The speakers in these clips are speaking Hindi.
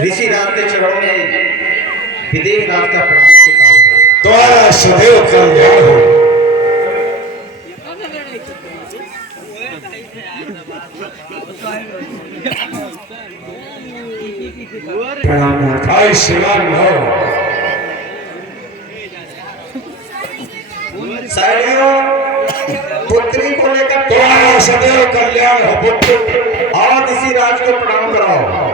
ऋषि राज के चरणों में विदेह राज का प्रणाम स्वीकार हो। तुम्हारा सदैव कल्याण हो। आयुष्मान भव। साइडियों पुत्री को लेकर तुम्हारा सदैव कल्याण हो पुत्र। और ऋषि राज को प्रणाम कराओ।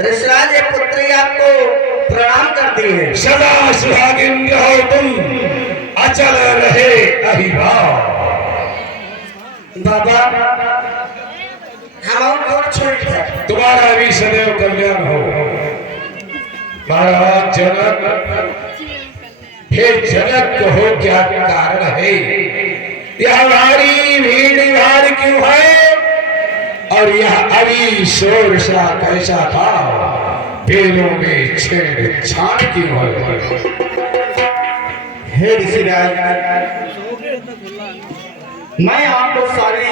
ऋषिराज एक पुत्री आपको प्रणाम करती है। सदा सुहागिन रहो तुम, अचल रहे अभिभाव। बाबा हम और छोड़ है। तुम्हारा भी सदैव कल्याण हो। महाराज जनक, हे जनक कहो क्या कारण है? यह भारी भीड़ भाड़ क्यों है? और यह अभी शोर सा कैसा था? पेड़ों में छेड़छाड़ क्यों है? हे ऋषिराज, मैं आपको सारी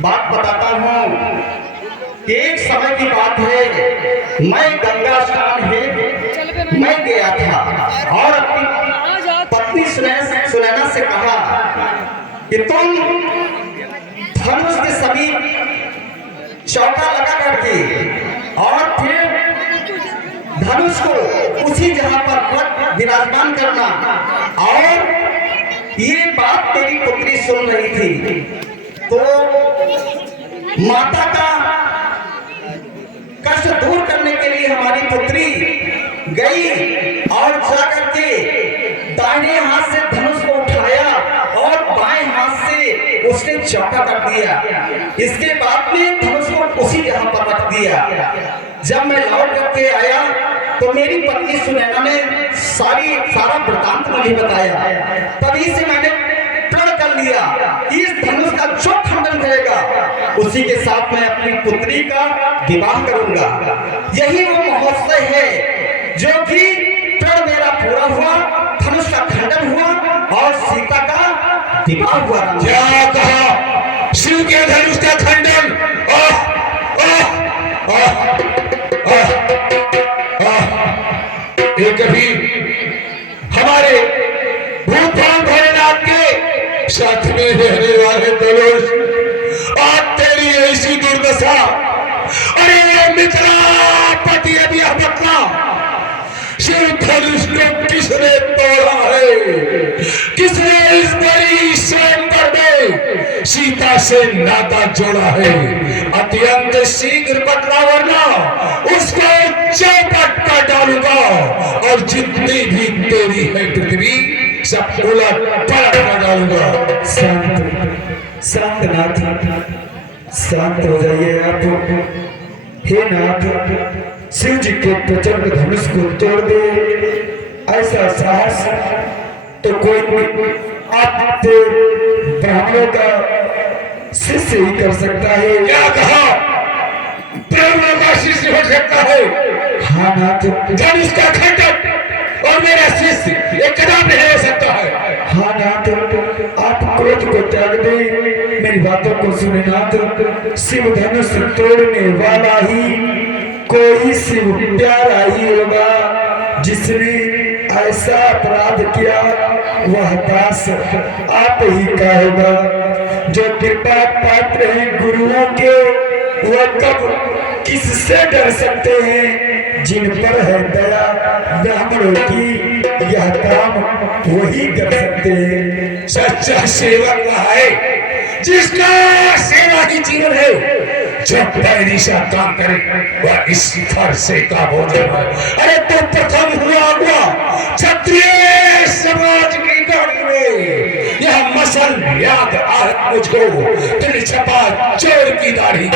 बात बताता हूँ। एक समय की बात है, मैं गंगा स्नान है मैं गया था और अपनी पत्नी सुनैना से कहा कि तुम धनुष के समीप चौका लगा करके और फिर धनुष को उसी जगह पर विराजमान करना। और ये बात तेरी पुत्री सुन रही थी तो माता का कष्ट दूर करने के लिए हमारी पुत्री गई और जाकर के दाहिने हाथ से धनुष को उठाया और बाएं हाथ से उसने चौका कर दिया। इसके बाद में धनुष को उसी जगह पर रख दिया। जब मैं लौट करके आया तो मेरी पत्नी सुनैना ने सारा वृतांत मुझे बताया। तभी से मैंने प्रण कर लिया इस धनुष का जो खंडन करेगा उसी के साथ मैं अपनी पुत्री का विवाह करूंगा। यही वो महोत्सव है जो कि प्रण मेरा पूरा हुआ, धनुष का खंडन हुआ और सीता का विवाह हुआ। क्या कहा? शिव के धनुष का खंडन? ये कभी हमारे भूतनाथ भोलेनाथ के साथ में रहने वाले धनुष और तेरी ऐसी दुर्दशा। अरे मित्रा पति अभी अपना शिव धनुष को किसने तोड़ा है? किसने इस बड़ी स्वयंवर में सीता से नाता जोड़ा है? अत्यंत शीघ्र बदला वरना उसको चौपट कर डालूंगा और जितनी भी तेरी है पृथ्वी सब उलट पलट कर डालूंगा। शांत नाथ, शांत हो जाइए आप। हे नाथ, शिव जी के प्रचंड धनुष को तोड़ दे ऐसा साहस तो कोई आपके ब्राह्मणों का शिष्य ही कर सकता है। क्या कहा? ब्राह्मणों का शिष्य हो सकता है? हाँ नाथ, धनुष का खंडन और मेरा शिष्य एकदम नहीं हो सकता है। हाँ नाथ, आप क्रोध को त्याग दे, मेरी बातों को सुने नाथ। शिव धनुष तोड़ने वाला ही कोई शिव प्यारा ही होगा। जिसने ऐसा अपराध किया वह दास आप ही का होगा। जो कृपा पात्र हैं गुरुओं के वह कब किससे डर सकते हैं? जिन पर है दया ब्राह्मणों की यह काम वही कर सकते हैं। सच्चा सेवक है जिसका सेवा ही जीवन है, जो पैरीसा काम करे वह इस फरसे का भोजन है। अरे तो प्रथम हुआ क्षत्रिय समाज की गाड़ी में यह मसल याद आ मुझको, दिल छपा चोर की दाढ़ी।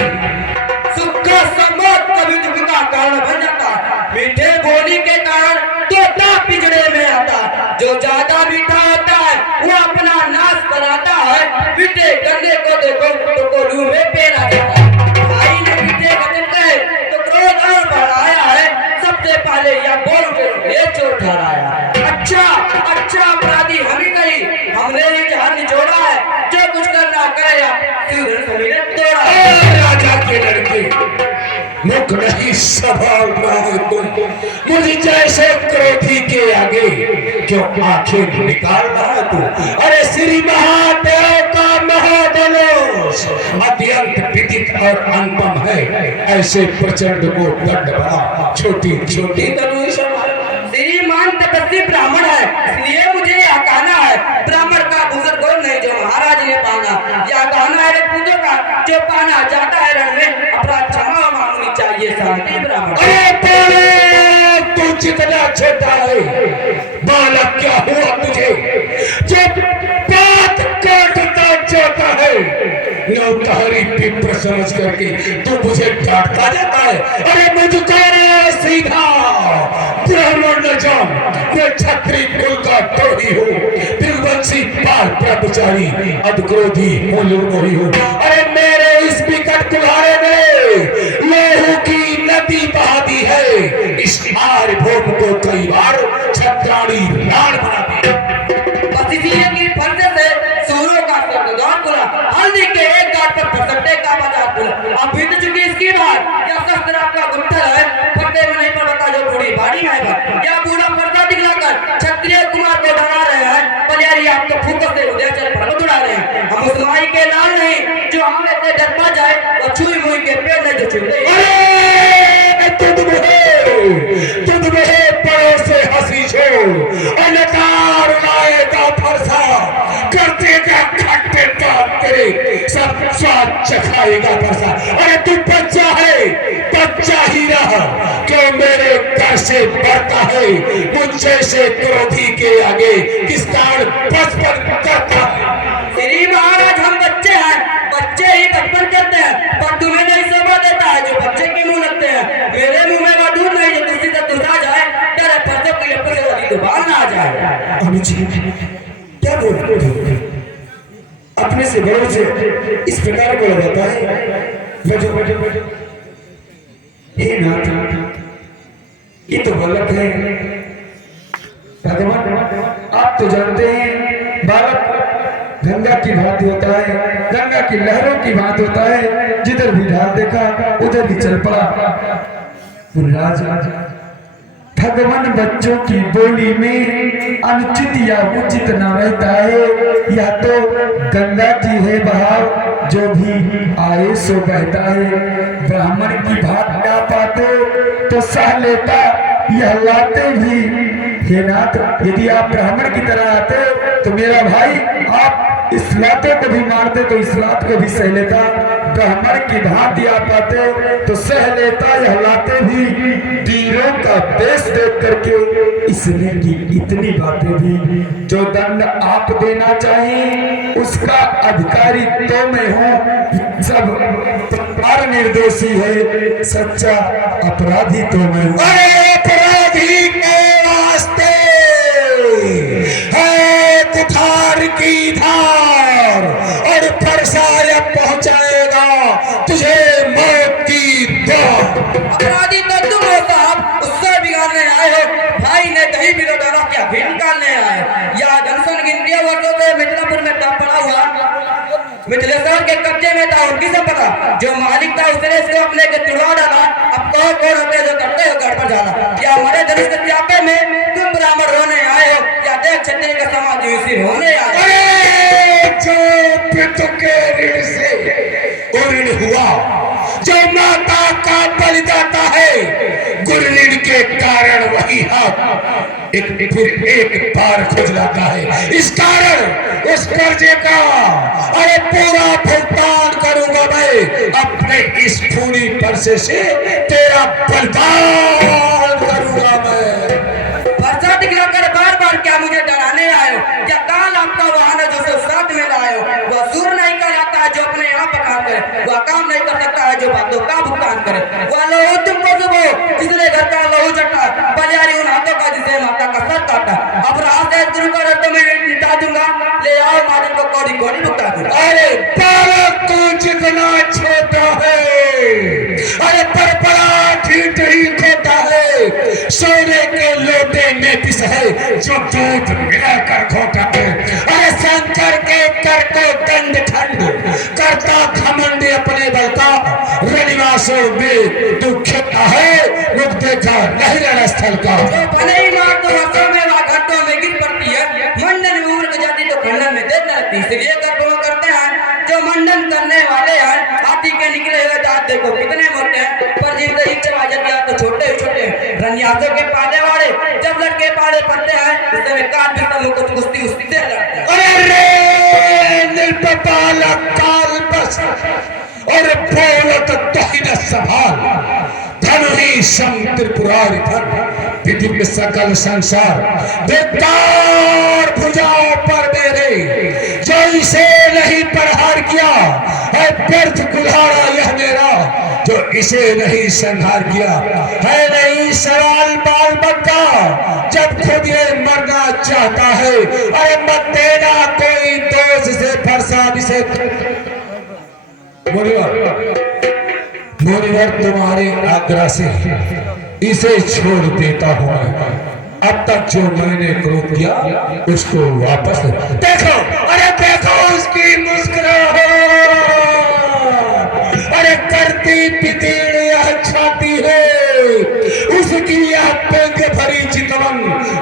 सुख का संबंध कभी दुख का कारण बन जाता, मीठे बोली के कारण तोता पिंजरे में आता। जो ज्यादा मीठा होता है वो अपना नाश बनाता है, मीठे गन्ने को देखो तो कोल्हू में पेरा जाता है। भाई ने मीठे वचन कहे तो क्रोध और बढ़ाया है, सबसे पहले यह बोल के ये चोर ठहराया। अच्छा अपराधी हम ही नहीं, हमने ही जहां निचोड़ा है, जो कुछ करना करेगा तोड़ा। राजा के लड़के मुख नहीं स्वभाव रहे तुम, मुझे जैसे क्रोधी के आगे क्यों आंखें निकाल रहा है तू। अरे श्री महादेव का महाधनुष अत्यंत विदित और अनुपम है, ऐसे प्रचंड को दंड बड़ा छोटी छोटी धनुष। श्रीमान तपस्वी ब्राह्मण है, इसलिए मुझे यह कहना है, ब्राह्मण का भूषण कोई नहीं जो महाराज ने पाना। यह कहना है पूजो का, जो पाना चाहता है रण में अपराध क्षमा मांगनी चाहिए शांति ब्राह्मण। अरे तू जितना छोटा है, बालक क्या हुआ तुझे जो बात काटता चाहता है, नौकरी विप्र समझ करके तू मुझे डांटता जाता है। अरे मुझको सीधा ब्राह्मण न जान, मैं क्षत्रिय कुल का द्रोही हूँ, त्रिवंशी पाल ब्रह्मचारी अधक्रोधी मूल्योही हूँ। अरे मेरे इस विकट कुल्हाड़े में लोहू की नदी बहा दी है, इस आर भोग को कई बार छत्राणी राण बना दी। बस इसीलिए की फर्जे से सूरों का स्वर्गद्वार खुला, हल्दी के एक गांठ पर फरसटे का बाजार खुला। अब बीत चुकी इसकी बात, या शस्त्र आपका गुत्थल है, फरते में नहीं पड़ता जो बूढ़ी बाड़ी में है। या बूढ़ा पर्दा दिखलाकर क्षत्रिय कुमार को डरा रहे हैं, बलियारी आपको फूकों से उदय चल पर्वत उड़ा रहे हैं। हम उस माई के लाल नहीं जो हमें से डरता जाए, और छुई मुई के पेड़ नहीं जो छुई। तुद में पड़ों से हंसी छोड़, अलकार लाएगा फरसा, करते का खट्टे तेरे सब स्वाद चखाएगा फरसा। अरे तू बच्चा है, बच्चा ही रहा, क्यों मेरे घर से बढ़ता है, मुझे से क्रोधी के आगे किस कारण बचपन करता है। श्री महाराज हम बच्चे हैं, बच्चे ही बचपन करते हैं, पर तुम्हें नहीं शोभा देता है जो बच्चे के मुंह लगते हैं। मेरे मुंह में वह दूध नहीं जो तुझसे से तुझा जाए, तेरे फरसों की लपट से वही दुबान ना आ जाए। अनुजी क्या बोल रहे हो? अपने से बड़ों से इस प्रकार बोला जाता है? बैठो बैठो बैठो। हे नाथ, ये तो गलत है। भगवान आप तो जानते हैं बालक गंगा की भांति होता है, गंगा की लहरों की भांति होता है, जिधर भी ढाल देखा उधर भी चल पड़ा। भगवान बच्चों की बोली में अनुचित या उचित न रहता है, या तो गंगा की है बहाव जो भी आए सो बहता है। ब्राह्मण की भात ना पाते तो सह लेता, यह लाते भी। हे नाथ, यदि आप ब्राह्मण की तरह आते तो मेरा भाई आप इस लाते को भी मारते तो इस लात को भी सह लेता। ब्राह्मण की भांति आप आते तो सह लेता, यह लाते भी। वीरों का देश देख करके इसने की इतनी बातें भी। जो दंड आप देना चाहिए उसका अधिकारी तो मैं हूँ, सब पर निर्दोषी है, सच्चा अपराधी तो मैं हूँ। अपराधी के वास्ते है कुठार की धार, और फरसाया पहुंचाएगा तुझे मौत की दौड़। अपराधी तो तुम हो साहब, उससे बिगाड़ने आए हो। भाई ने दही बिलो डाला क्या भी निकालने आए। या जनसन गिनती वर्षों से मिथिलापुर में था पड़ा हुआ, मिथिलेश्वर के कब्जे में था, उनकी सब पता। जो मालिक था उसने इसको अपने के चुरा डाला। अब कौन होते जो करते हो घर पर जाना। या हमारे धनुष के त्यापे में तुम ब्राह्मण रोने आए हो, या देख क्षत्रिय का समाज यूसी होने आए। जो पितु के ऋण से ऋण हुआ, जो माता का बलिदाता है, गुरु ऋण के कारण वही हाथ एक बार खुजलाता है। इस कारण उस कर्जे का अरे पूरा भुगतान करूंगा मैं अपने इस खूनी परसे से, तेरा बलिदान करूंगा मैं। परसा दिखलाकर बार बार क्या मुझे डराने आए हो? क्या काल आपका वाहन है जो सिर्फ साथ में लाए हो? वह सूर नहीं कहलाता है जो अपने यहाँ पकान करे, वह काम नहीं कर सकता है जो बातों का भुगतान करे। वह लहू तुमको सुबो जिसने घर का लहू चटा, बलियारी उन हाथों का जिसे माता का सर काटा। अब रात से शुरू करो तो मैं निपटा दूंगा, ले आओ मालिक को कौड़ी कौड़ी भुगता दूंगा। अरे बालक तू जितना छोटा है, अरे पर बड़ा ठीक ही खोता है, सोने के लोटे में पिस है जो दूध मिलाकर खोता है। अरे शंकर के कर को दंड खंड करता घमंड अपने बल का, रनिवासों में तू खेता है मुख देखा नहीं रण स्थल का। जो भले ही मार तो रसों में व घाटों में गिर पड़ती है, मंडन में उम्र को जाती तो खंडन में देर लगती। इसलिए कर्म करते हैं जो मंडन करने वाले हैं, हाथी के निकले हुए दांत देखो कितने मोटे हैं, पर जिनसे इच्छा आ जाती है तो छोटे ही छोटे। रनियासों के पाले वाले जब लड़के पाले पड़ते हैं उससे में काट भी सब कुछ कुश्ती उस्ती दे लगता है। अरे रे निर्पताल काल बस और बोलत तोहिन सभाल, धन ही सम त्रिपुरारी धन विधि में सकल संसार। बेकार भुजाओं पर मेरे जो इसे नहीं प्रहार किया है, व्यर्थ कुल्हाड़ा यह मेरा जो इसे नहीं संहार किया है। नहीं सवाल बाल बक्का जब खुद ये मरना चाहता है, अरे मत देना कोई दोष से फरसा इसे। मुनिवर तुम्हारी आज्ञा से इसे छोड़ देता हूं मैं। अब तक जो मैंने क्रोध किया उसको वापस देखो, अरे देखो उसकी मुस्कुराहट, अरे करती पितीड़ यह छाती है, उसकी यह पंख भरी चितवन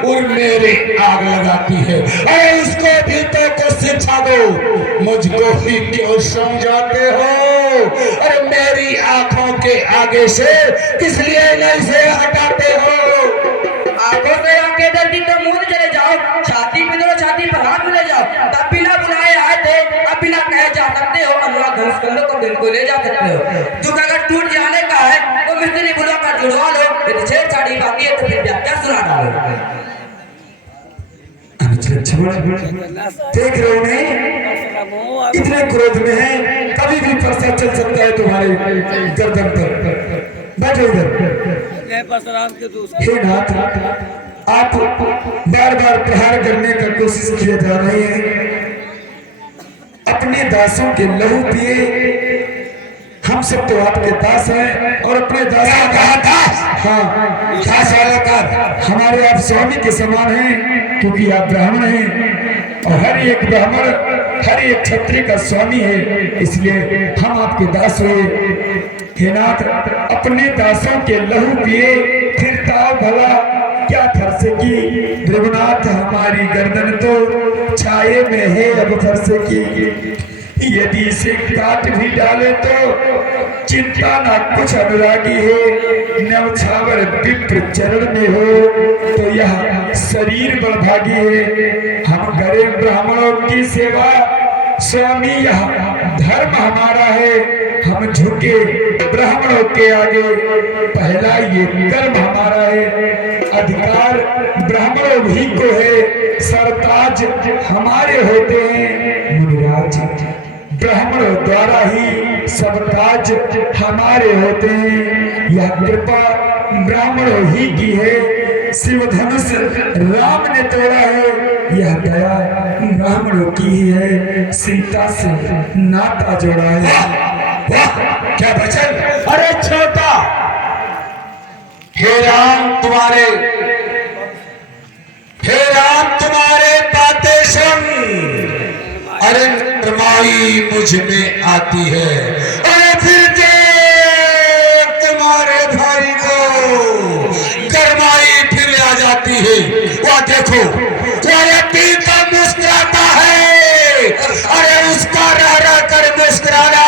और मेरे आग लगाती है। अरे उसको भी तो कुछ शिक्षा दो, मुझको ही क्यों समझाते हो? अरे मेरी आंखों के आगे से किस लिए नहीं से हटाते हो? आंखों से आंखें डरती तो मुंह चले जाओ, छाती पे दो छाती पर हाथ ले जाओ। तब बिना बुलाए आए थे, अब बिना कहे जा सकते हो, अनुराग धनुष कंधों को दिन को ले जा सकते हो। दुख अगर टूट जाने का है तो मिस्त्री बुलाकर जुड़वा लो, यदि छेड़छाड़ी बाकी है तो फिर क्या सुना डालो। देख रहे हो नहीं, इतने क्रोध में है, कभी भी फरसा चल सकता है तुम्हारे गर्दन पर। बैठो इधर। हे नाथ, आप बार बार प्रहार करने का कोशिश किए जा रहे हैं, अपने दासों के लहू पिए। हम सब तो आपके दास हैं और अपने दासों का दास, हाँ दास वाला का हमारे आप स्वामी के समान हैं, क्योंकि आप ब्राह्मण हैं और हर एक ब्राह्मण हर एक क्षत्रिय का स्वामी है, इसलिए हम आपके दास हुए। हे नाथ, अपने दासों के लहू पिए फिर ताव भला क्या फरसेगी? रघुनाथ, हमारी गर्दन तो छाये में है अब फरसेगी, यदि इसे काट भी डाले तो चिंता ना कुछ। अनुरागी है नवछावर विप्र चरण में हो तो यह शरीर बलभागी है। हम गरीब ब्राह्मणों की सेवा स्वामी यह धर्म हमारा है, हम झुके ब्राह्मणों के आगे, पहला ये कर्म हमारा है। अधिकार ब्राह्मणों भी को है, सरताज हमारे होते हैं। मुनिराज, ब्राह्मणों द्वारा ही सब काज हमारे होते हैं, यह कृपा ब्राह्मणों ही की है। शिव धनुष राम ने तोड़ा है, यह दया ब्राह्मणों की ही है। सीता से नाता जोड़ा है। वाह क्या वचन! अरे छोटा, हे राम तुम्हारे बातें सुन, अरे नरमाई मुझ में आती है। अरे फिर देख तुम्हारे भाई को गरमाई फिर आ जाती है। वह देखो पीता मुस्कुराता है, अरे उसका रह रह कर मुस्कुराना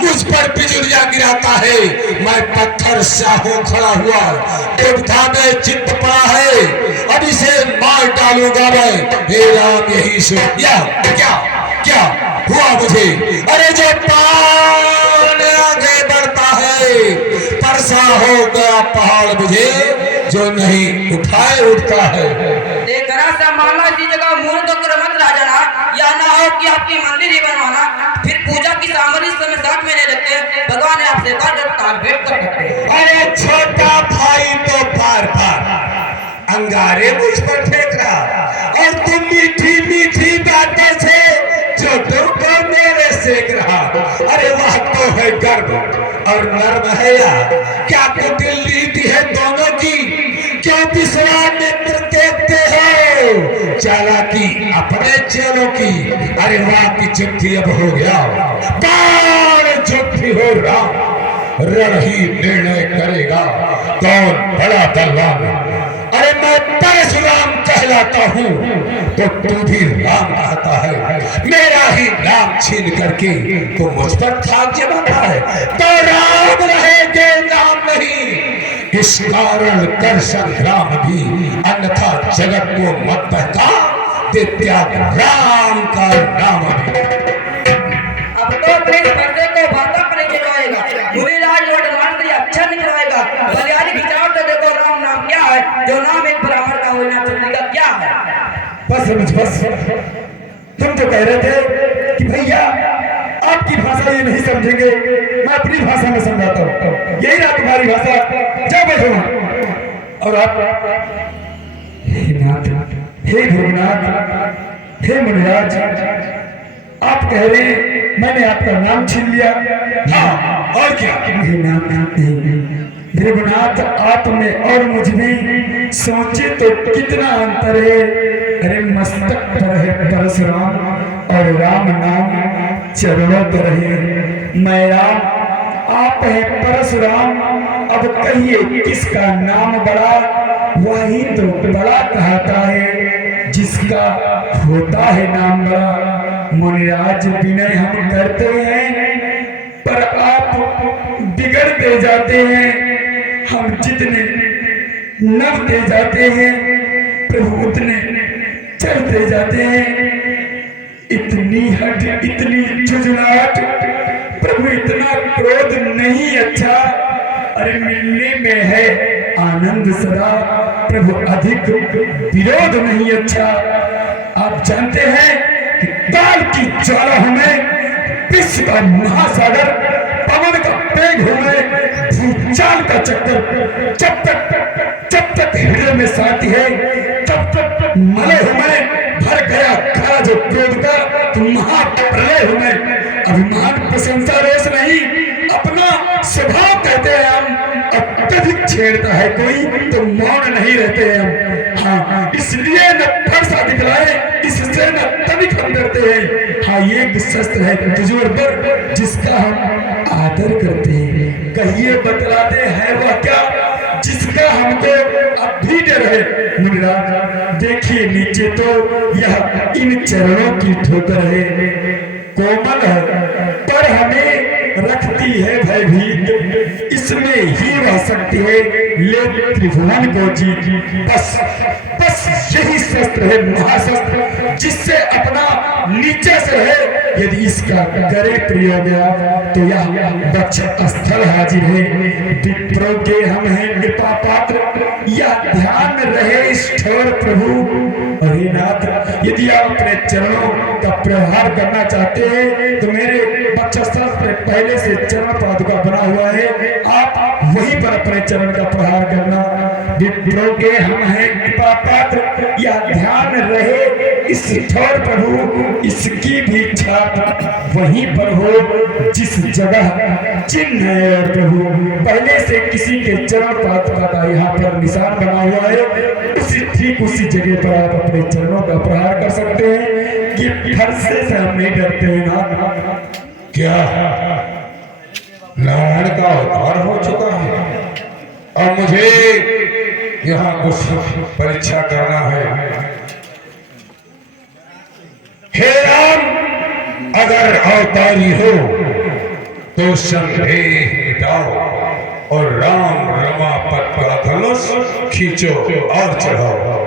मुझ पर बिजुलियां गिराता है। मैं पत्थर सा हूं खड़ा हुआ, दुविधा में चित्त पड़ा है, अब इसे मार डालूंगा मैं। हे राम, यही सुन क्या क्या क्या हुआ मुझे? अरे जो बाण मुझे जो नहीं उठाए उठता है। देखना संभालना, इसी जगह मुंह तो कर मत ला जाना, या ना हो कि आपकी मंदिर ही बनवाना, फिर पूजा की सामग्री समय साथ में नहीं रखते, भगवान ने आपसे भेंट कर सकते। अरे छोटा भाई तो बार बार अंगारे मुझ पर फेंक रहा, और तुम मीठी मीठी बातों से छोटों को मेरे सेक रहा। अरे वह तो है गर्व और नर्म है या क्या कुटिल नीति है दोनों की, क्यों विश्वास नेत्र देखते हो चालाकी अपने चेलों की। अरे वाह की चिट्ठी अब हो गया, बाण चिट्ठी हो रहा, रण ही निर्णय करेगा कौन बड़ा बलवान। अरे मैं परशुराम कहलाता हूँ तो तू भी राम कहता है, मेरा ही नाम छीन करके तो मुझ पर ठाक जमाता है, तो राम रहेंगे नाम नहीं। इस कारण कर संग्राम भी, अन्यथा जगत को मत बहका दे त्याग राम का नाम भी। अब तो अपने पर्दे को भाता पर खिंचवाएगा, मुनिराज लौट मार दिया अच्छा निकलवाएगा। बलियारी खिंचाओ तो देखो राम नाम क्या है, जो नाम एक ब्राह्मण का होना चंद्री का क्या है। बस तुम तो कह रहे थे कि भैया आपकी भाषा ये नहीं समझेंगे, मैं अपनी भाषा में समझाता हूँ, यही ना तुम्हारी भाषा, जाओ बैठो वहां। और आप हे नाथ, हे भोगनाथ, हे मुनिराज, आप कह रहे हैं मैंने आपका नाम छीन लिया। हाँ, और क्या? हे नाथ भृगुनाथ, आप में और मुझ में सोचे तो कितना अंतर है। अरे मस्तक पर है परशुराम और राम नाम चरणों पर है मैं राम, आप है परशुराम। अब कहिए किसका नाम बड़ा, वही तो बड़ा कहता है जिसका होता है नाम बड़ा। मुनिराज विनय हम करते हैं पर आप बिगड़ते जाते हैं, हम जितने नवते जाते हैं प्रभु उतने चढ़ते जाते हैं। इतनी हट, इतनी झुंझुनाहट, प्रभु इतना क्रोध नहीं अच्छा। अरे मिलने में है आनंद सदा, प्रभु अधिक विरोध नहीं अच्छा। आप जानते हैं कि काल की ज्वाला हमें, विश्व का महासागर, पवन का पेग हमें, भूचाल का चक्कर, जब तक हृदय में शांति है तब तक मलय हमें भर गया खरा जो क्रोध का, तो महाप्रलय हमें। अभिमान प्रशंसा रोष नहीं, अपना स्वभाव कहते हैं हम। अत्यधिक छेड़ता है कोई तो मौन नहीं रहते हैं हम। हाँ, इसलिए न फरसा दिखलाए, इससे न तनिक हम डरते हैं। हाँ, ये शस्त्र है तिजोर पर जिसका हम आदर करते हैं। कहिए बतलाते हैं वह क्या जिसका हमको अब भी डर है। मुनिराज देखिए नीचे तो यह इन चरणों की ठोकर है, कोमल है पर हमें रखती है भयभीत, इसमें ही रह सकती है ले त्रिभुवन को जीत। बस यही शस्त्र है महाशस्त्र, जिससे अपना नीचे से है। यदि इसका करे प्रयोग तो यह दक्ष स्थल हाजिर है। विप्रों के हम हैं कृपा पात्र, यह ध्यान में रहे इस ठोर प्रभु। अरे नाथ, यदि आप अपने चरणों का प्रहार करना चाहते हैं तो मेरे वक्षस्थल पर पहले से चरण पादुका बना हुआ है, आप वहीं पर अपने चरण का प्रहार करना। विप्रों के हम हैं कृपा पात्र, यह ध्यान रहे इस ठोर प्रभु, इसकी भी छाप वहीं पर हो जिस जगह चिन्ह है। और प्रभु पहले से किसी के चरण पादुका का यहाँ पर निशान बना हुआ है, ठीक उसी जगह पर आप अपने चरणों का प्रहार कर सकते हैं। कि फरसे से हम नहीं डरते हैं ना। क्या नारायण का अवतार हो चुका है और मुझे यहाँ कुछ परीक्षा करना है। हे राम, अगर अवतारी हो तो संदेह मिटाओ और राम रमापत का धनुष खींचो और चढ़ाओ।